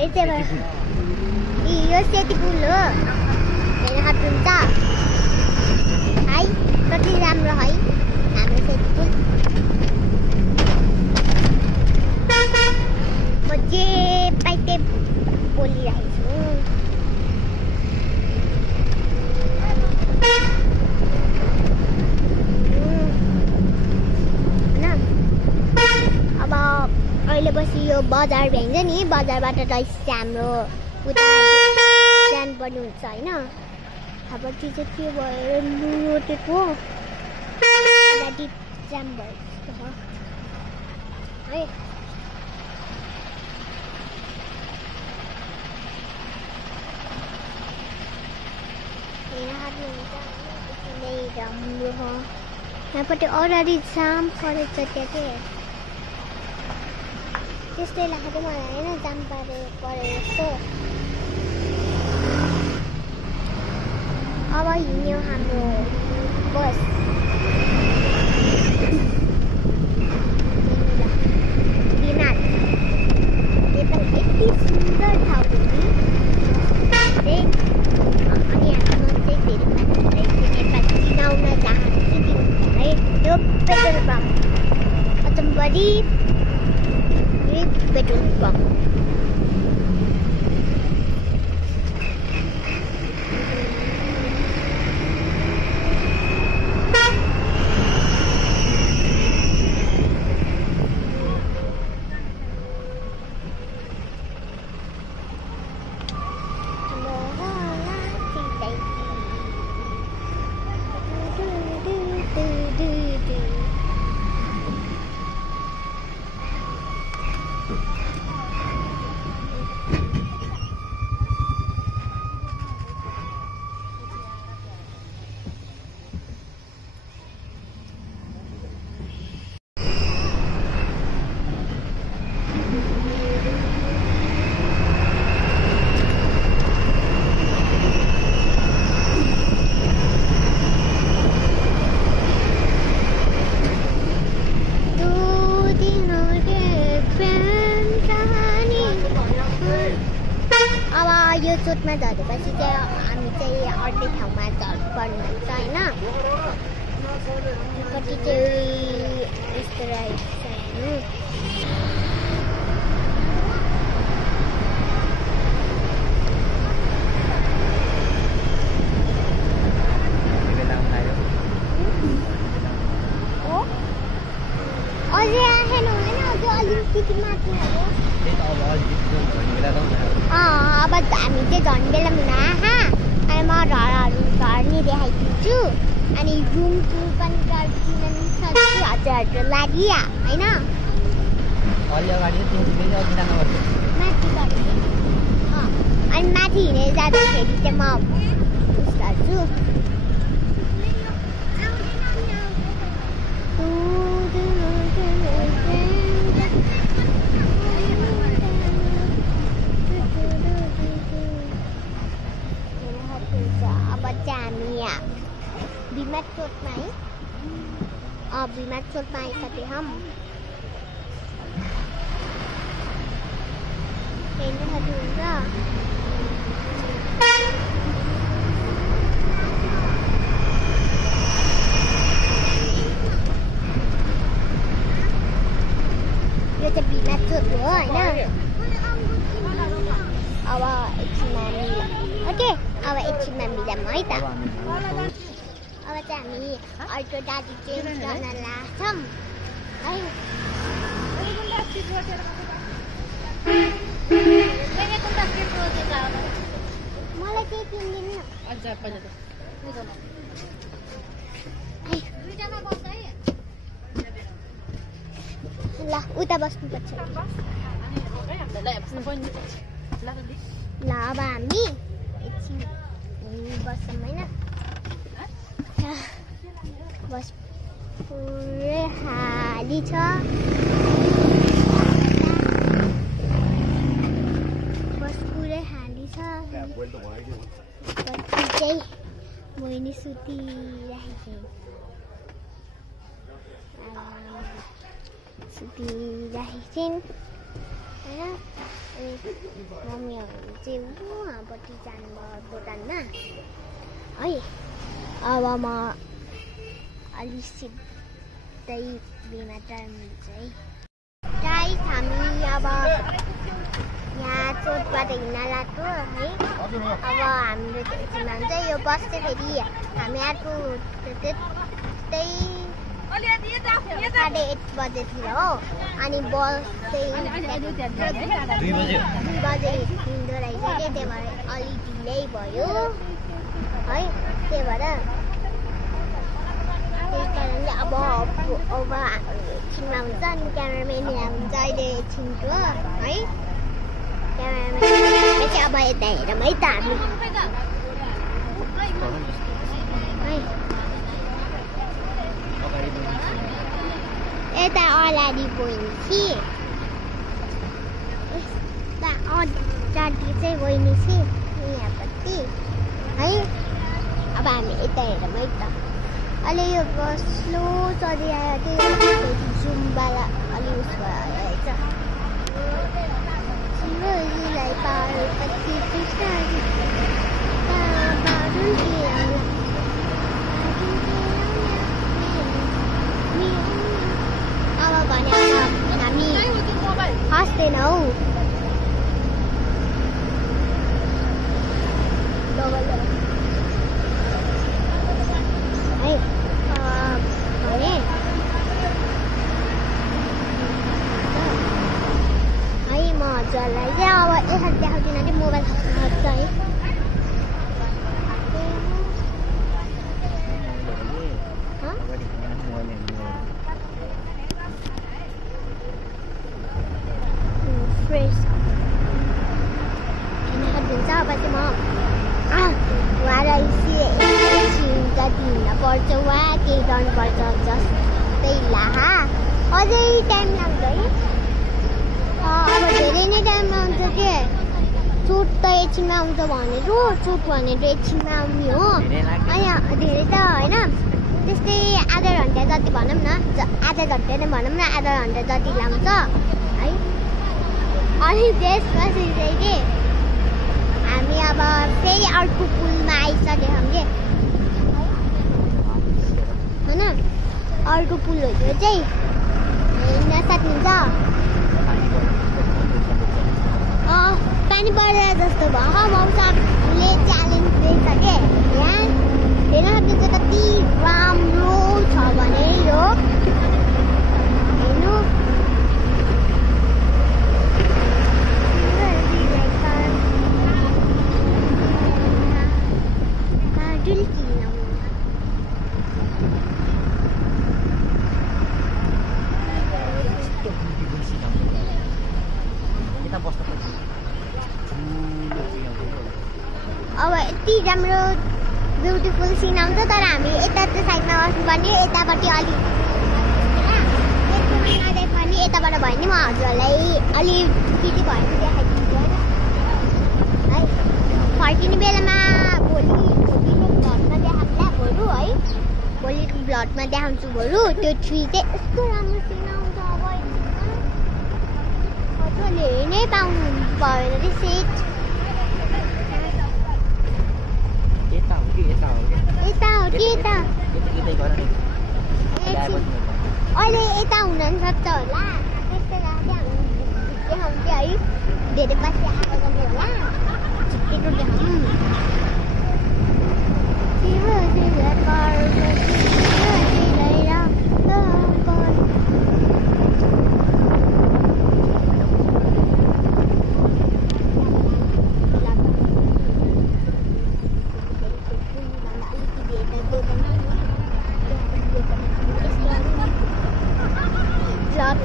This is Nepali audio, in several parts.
भयो त्यही भएर यो सेती पुल हो हेर्न सक्नुहुन्छ है कति राम्रो है हाम्रो सेती पुल म जे पाइ त्यही बोलिरहेको छु अब अहिले पछि यो बजार भ्याइन्छ नि बजारबाट रहेछ हाम्रो उता जानुपर्ने हुन्छ होइन अब चाहिँ के भयो रोटेको जाम भयो जस्तो छ है राम्रो हो यहाँपट्टि अगाडि जाम परेछ त्यहाँ चाहिँ त्यस्तै लाग्यो मलाई होइन जाम परे जस्तो अब हिँड्यो हाम्रो बस बिमार यो पनि यति सुन्दर ठाउँ हो नि अनि हाम्रो चाहिँ धेरै मान्छेलाई नेपाली चिनाउन चाहन्छु है यो पेट्रोल पम्प अचम्बरी पेट्रोल पम्प चोटमा झरेपछि चाहिँ हामी चाहिँ अर्कै ठाउँमा झर्नुपर्ने हुन्छ होइन कति चाहिँ यस्तो रहेछ अझै आएन होइन अझै अलिकति माथि हो अब हामी चाहिँ झन् बेला हुन आहा अनि म घरहरू झर्ने देखाइदिन्छु अनि रुम टुर पनि गरिदिन सक्छु हजुरहरूको लागि होइन अनि माथि हिँडेर जाँदाखेरि चाहिँ म उस गर्छु बीमार चोटमा है बीमार चोटमा आइसके हम हेर्नु सक्नुहुन्छ यो चाहिँ बीमार चोट हो होइन अब एकछिनमा मिलाम ओके अब एकछिनमा मिलाम है त अब चाहिँ हामी अर्को दाजु चेन्ज गर्न लाग्छौँ है मलाई केही किनिदिनु ल उता बस्नुपर्छ ल अब हामी एकछिन बस्छौँ होइन बस पुरै खाली छ बस पुरै खाली छ पछि चाहिँ बहिनी सुतिरहेको छिन् होइन मम्मीहरू चाहिँ उहाँपट्टि जानुभयो दोकानमा है। अब म अलि सिधै बिमा टर्मिन्छ है। गाइस हामी अब यहाँ चोटबाट हिँड्न लाग्यो है। अब हाम्रो एकछिनमा हुन्छ यो बस चाहिँ फेरि हामी अर्को त्यस्तै 8:30 बजेतिर हो। अनि बस चाहिँ 2 बजे हिँड्दो रहेछ कि त्यही भएर अलि ढिलै भयो है। त्यही भएर त्यही कारणले अब एकछिनमा हुन्छ। अनि क्यामेराम्यान यहाँ हुन्छ अहिले एकछिनको है। क्यामेराम्यान चाहिँ अब यता हेरौँ है त हामी है। यता अगाडि बहिनी छि दादी चाहिँ बहिनी छि यहाँपट्टि है। अब हामी यता हेरौँ है त। अहिले यो बस स्लो चलिरहेको थियो जुमवाला अलि उस भइरहेछ। शिवजीलाई पार्वती कृष्णजी अब भने हामी हाँस्दैनौ है। भने है म हजुरलाई चाहिँ अब यसरी देखाउँदिनँ कि मोबाइल खर्च है। फ्रेस खिन्छ अब चाहिँ म उहाँलाई एकछिन जति हिँड्न पर्छ वा केही गर्नुपर्छ जस्तै लाहा अझै टाइम लाग्छ है। अब धेरै नै टाइम आउँछ के चोट त एकछिनमा आउँछ भनेको चोट भनेको एकछिनमा आउने हो। अनि धेरै त होइन त्यस्तै आधा घन्टा जति भनौँ न आधा घन्टा नै भनौँ न आधा घन्टा जति लाग्छ है। अनि त्यसपछि चाहिँ के हामी अब फेरि अर्को पुलमा आइसक्यौँ हामीले होइन। अर्को पुल हो यो चाहिँ हिँड्न सक्नुहुन्छ। पानी परेर जस्तो भयो मौसमले च्यालेन्ज दिएछ के यहाँ हेर्न सक्नुहुन्छ कति राम्रो छ भने यो हेर्नु। अब यति राम्रो ब्युटिफुल सिन आउँछ तर हामी यता साइडमा बस्नुपर्ने यतापट्टि अलि नदेख्ने यताबाट भयो नि म हजुरहरूलाई अलि पिटी भयो भने देखाइदिन्छु है। फर्किने बेलामा भोलि भ्लगमा देखाउँला बरु है। भोलि भ्लगमा देखाउँछु बरु त्यो ट्री चाहिँ यस्तो राम्रो सिन आउँछ। अब हजुरले हेर्नै पाउनु भयो अरे सेट अहिले यता हुन नि सक्छ होला त्यस्तै देखाउँथ्यो है। धेरै पछि आएको गर्ने होला छिट्टो देखाउँ।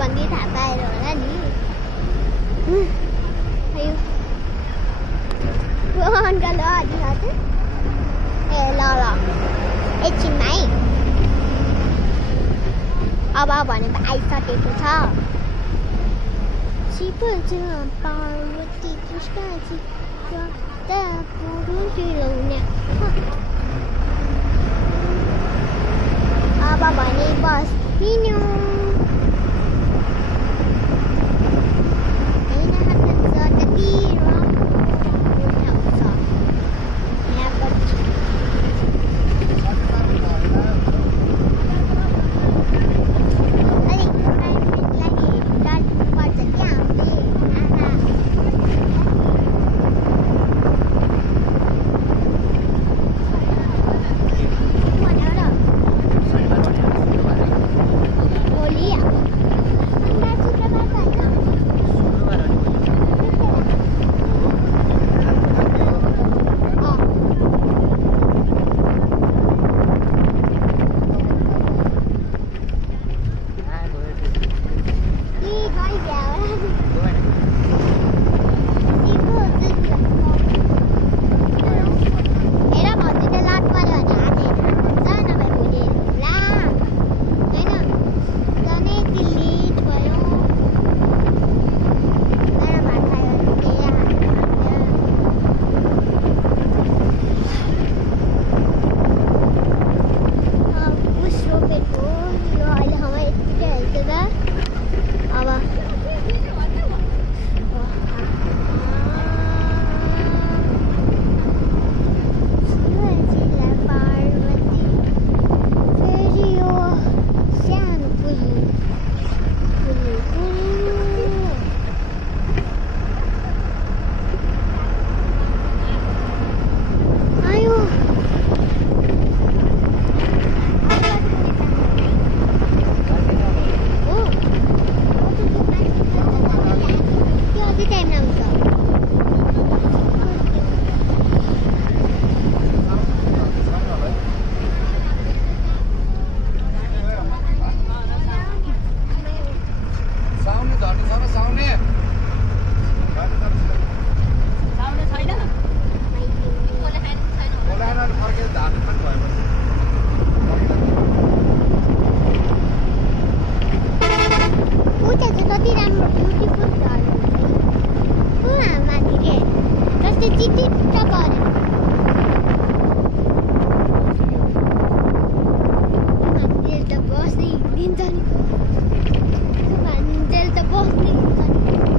भन्दै थाहा पाएर होला नि अङ्कल हजुर ए ल एकछिनमा है। अब भनेको आइसकेको छ शिवजी पार्वती कृष्णजी अब भने बस हिँड्यो। त्यो चिटिक्क पऱ्यो मान्छेले त बस्दै हिँडिदिन्छ नि मान्छेले त बस्दै हिँड्छ नि अनि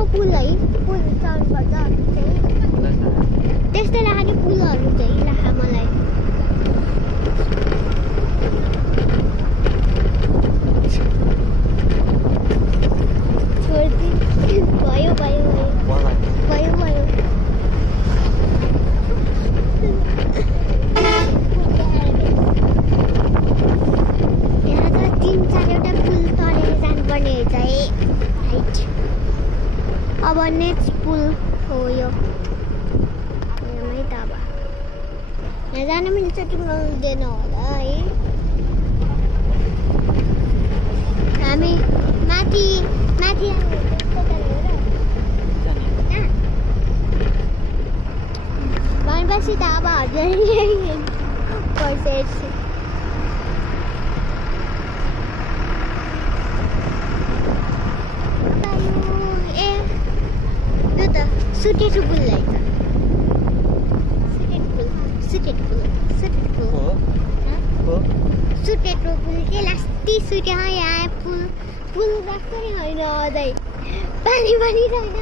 बन्द देखेको मैले त्यस्तै लाग्ने पुलहरू चाहिँ लाग्छ मलाई भयो भयो भयो भयो यहाँ त 3-4वटा पुल तरेर जानुपर्ने चाहिँ हाइट अब नेक्स्ट पुल हो यो यहाँ जान पनि सेटिङ गर्दैन होला है हामी माथि माथि भनेपछि त अब हजुर पर्छ ए त्यो त सुटेको पुल रहेछ सुटेको पुल के लास्टी सुटे यहाँ पुल राख्छ नि होइन अझै पानी पनि छैन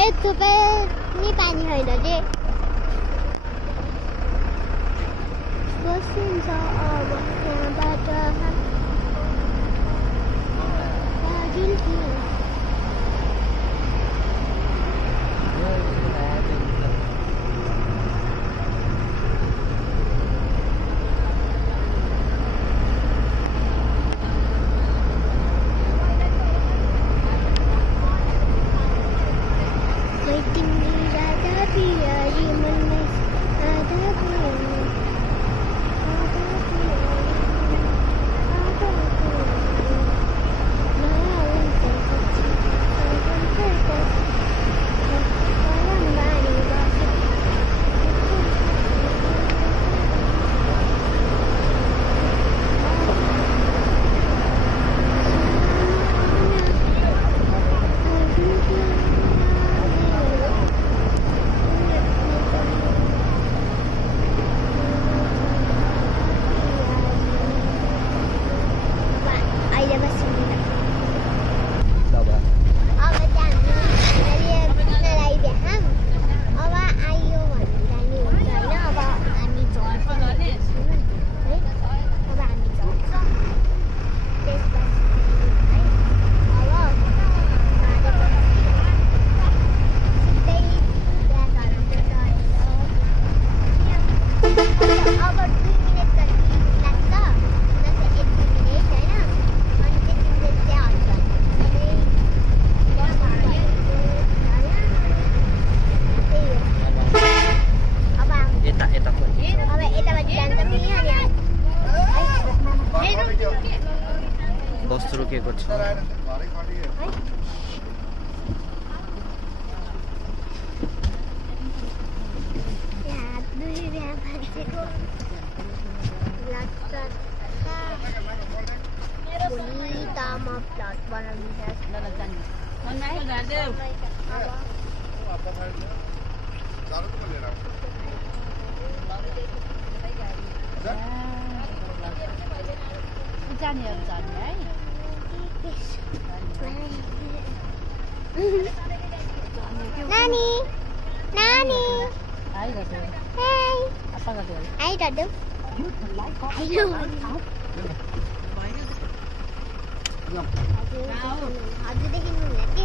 यस्तो पनि पानी छैन के बसिन्छ अब त्यहाँबाट Nani! Nani! Hey! Hi, Dadu. Hello. हजुरदेखि हुने के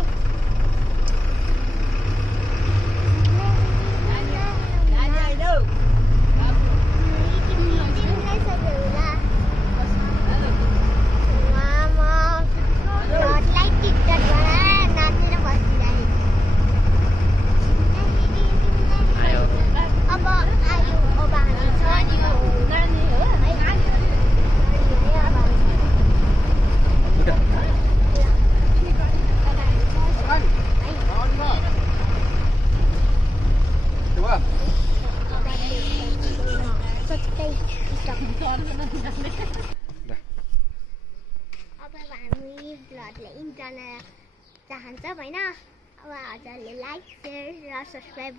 अब हामी भ्लगलाई इन्टरनेट चाहन्छ होइन अब हजुरले लाइक शेयर र सब्सक्राइब